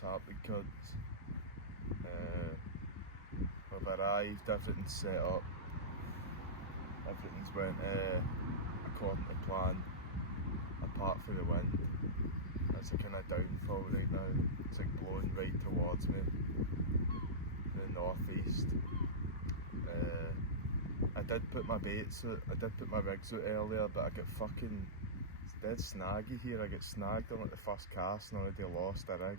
what's happening, kids. We've arrived, everything's set up, everything's went according to plan, apart from the wind. It's a kind of downfall right now. It's like blowing right towards me, the northeast. I did put my baits out, I did put my rigs out earlier, but I got fucking, it's dead snaggy here. I get snagged on like the first cast and already lost a rig.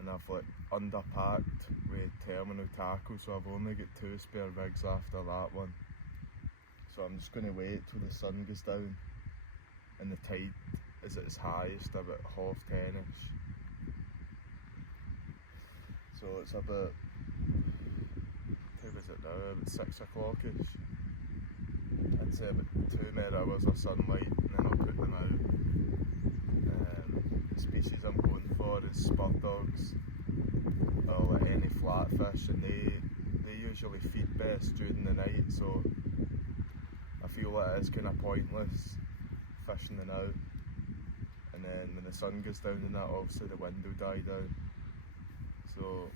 And I've like underpacked with terminal tackle, so I've only got 2 spare rigs after that one. So I'm just going to wait till the sun goes down and the tide is at its highest, about 10:30ish. So it's about, what is it now, about 6 o'clock-ish. I'd say about 2 more hours of sunlight and then I'll put them out. The species I'm going for is spud dogs or like any flatfish, and they usually feed best during the night, so I feel like it's kind of pointless fishing the now. And then when the sun goes down and that, obviously the wind will die down. So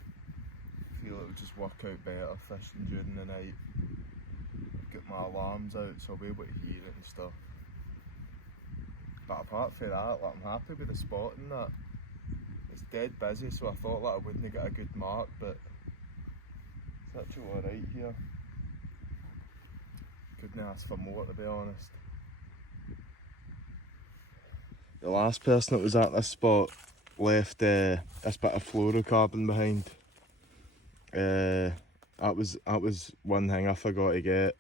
I feel it would just work out better fishing during the night. I've got my alarms out so I'll be able to hear it and stuff. But apart from that, like, I'm happy with the spot and that. It's dead busy, so I thought that I wouldn't get a good mark, but it's actually alright here. Couldn't ask for more, to be honest. The last person that was at this spot left this bit of fluorocarbon behind. That was one thing I forgot to get.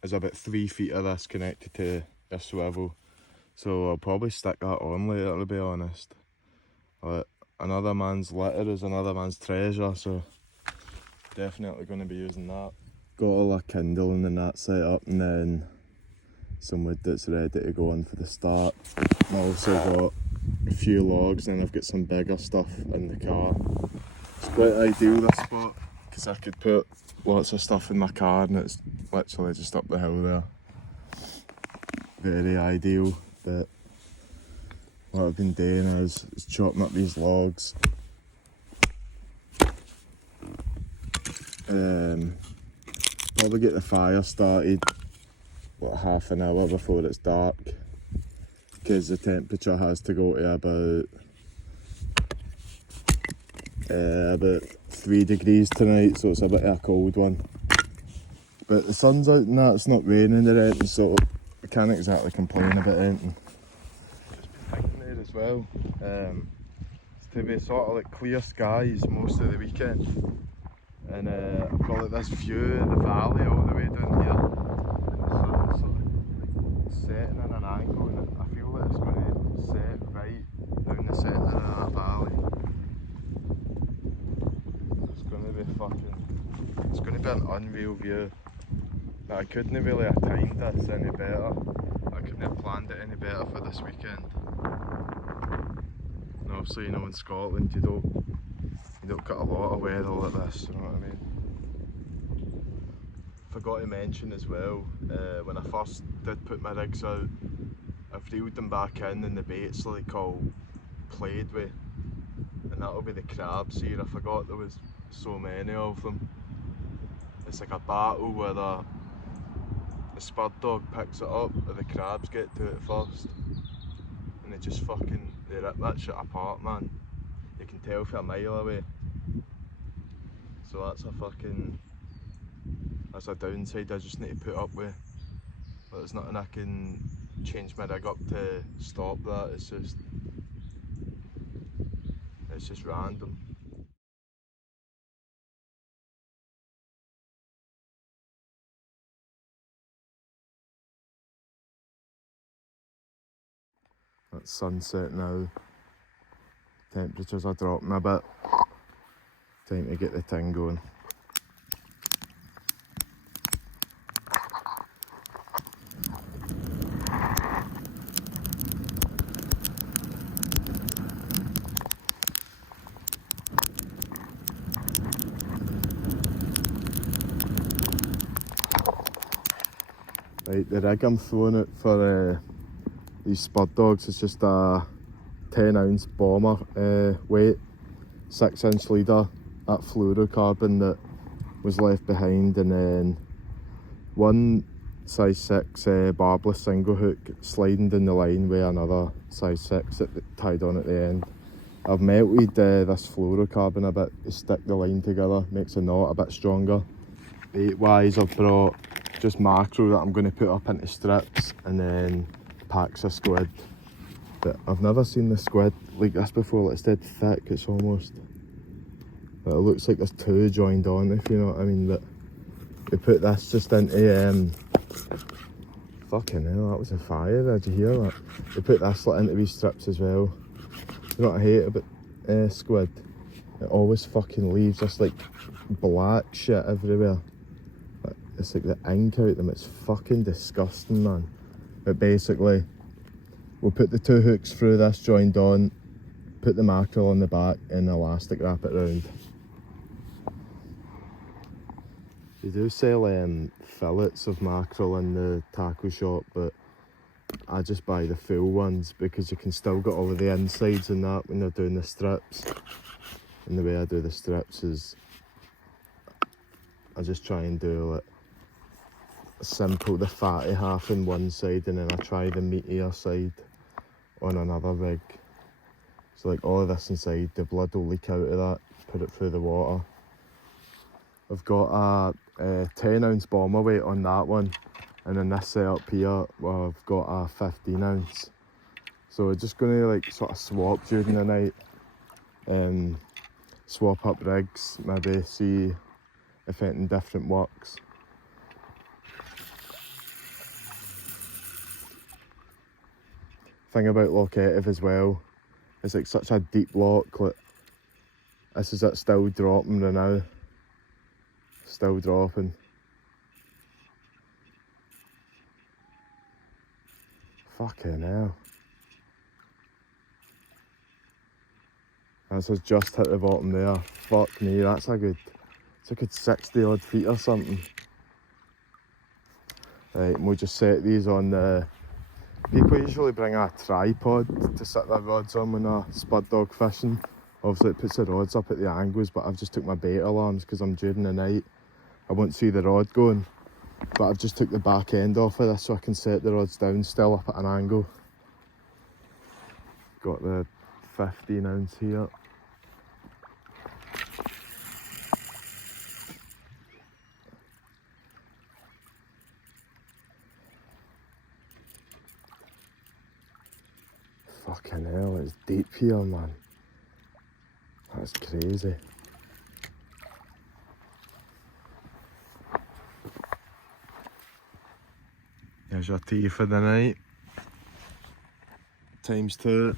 There's about 3 feet of this connected to this swivel. So I'll probably stick that on later, to be honest. But another man's litter is another man's treasure, so definitely going to be using that. Got all our kindling and that set up, and then some wood that's ready to go on for the start. I've also got a few logs, and I've got some bigger stuff in the car. It's quite ideal, this spot, because I could put lots of stuff in my car and it's literally just up the hill there. Very ideal. But what I've been doing is chopping up these logs. Probably get the fire started about half an hour before it's dark, because the temperature has to go to about 3 degrees tonight, so it's a bit of a cold one. But the sun's out and that, it's not raining or anything, so I can't exactly complain about anything. Just been thinking there as well, it's to be sort of like clear skies most of the weekend, and I've got like this view of the valley all the way down here. So it's sort of like setting in an angle, and I feel like it's going to set right down the centre of that valley. It's going to be it's going to be an unreal view. I couldn't really have timed this any better. I couldn't have planned it any better for this weekend. And obviously, you know, in Scotland you don't get a lot of weather like this, you know what I mean? Forgot to mention as well, when I first did put my rigs out, I've reeled them back in and the bait's like all played with, and that'll be the crabs here. I forgot there was so many of them. It's like a battle where the spud dog picks it up or the crabs get to it first, and they just they rip that shit apart, man. You can tell for a mile away. So that's a downside I just need to put up with. But there's nothing I can change my rig up to stop that. It's just random. It's sunset now. Temperatures are dropping a bit. Time to get the thing going. Right, the rig I'm throwing out for these spud dogs is just a 10-ounce bomber weight. 6-inch leader, that fluorocarbon that was left behind, and then one size 6 barbless single hook sliding down the line with another size 6 that tied on at the end. I've melted this fluorocarbon a bit to stick the line together, makes the knot a bit stronger. Bait wise, I've brought just mackerel that I'm going to put up into strips, and then packs of squid. But I've never seen the squid like this before. Like, it's dead thick, it's almost, but it looks like there's two joined on, if you know what I mean. But we put this just into fucking hell, that was a fire, did you hear that? We put this like into these strips as well. You know what I hate about squid? It always fucking leaves just like black shit everywhere. It's like the ink out them, it's fucking disgusting, man. But basically, we'll put the two hooks through this joined on, put the mackerel on the back and elastic wrap it round. They do sell fillets of mackerel in the tackle shop, but I just buy the full ones because you can still get all of the insides and that when they're doing the strips. And the way I do the strips is I just try and do like simple, the fatty half on one side, and then I try the meatier side on another rig. So like all of this inside, the blood will leak out of that, put it through the water. I've got a 10-ounce bomber weight on that one, and then this setup here, well, I've got a 15-ounce. So we're just going to like sort of swap during the night, swap up rigs, maybe see if anything different works. Thing about Loch Etive as well, it's like such a deep loch. Like, this is it still dropping right now. Still dropping. Fucking hell. This has just hit the bottom there. Fuck me, it's a good 60 odd feet or something. Right, and we'll just set these on the... People usually bring a tripod to set their rods on when they're spud dog fishing. Obviously it puts the rods up at the angles, but I've just took my bait alarms because I'm during the night. I won't see the rod going, but I've just took the back end off of this so I can set the rods down still up at an angle. Got the 15-ounce here. Fucking hell, it's deep here, man. That's crazy. There's your tea for the night. ×2.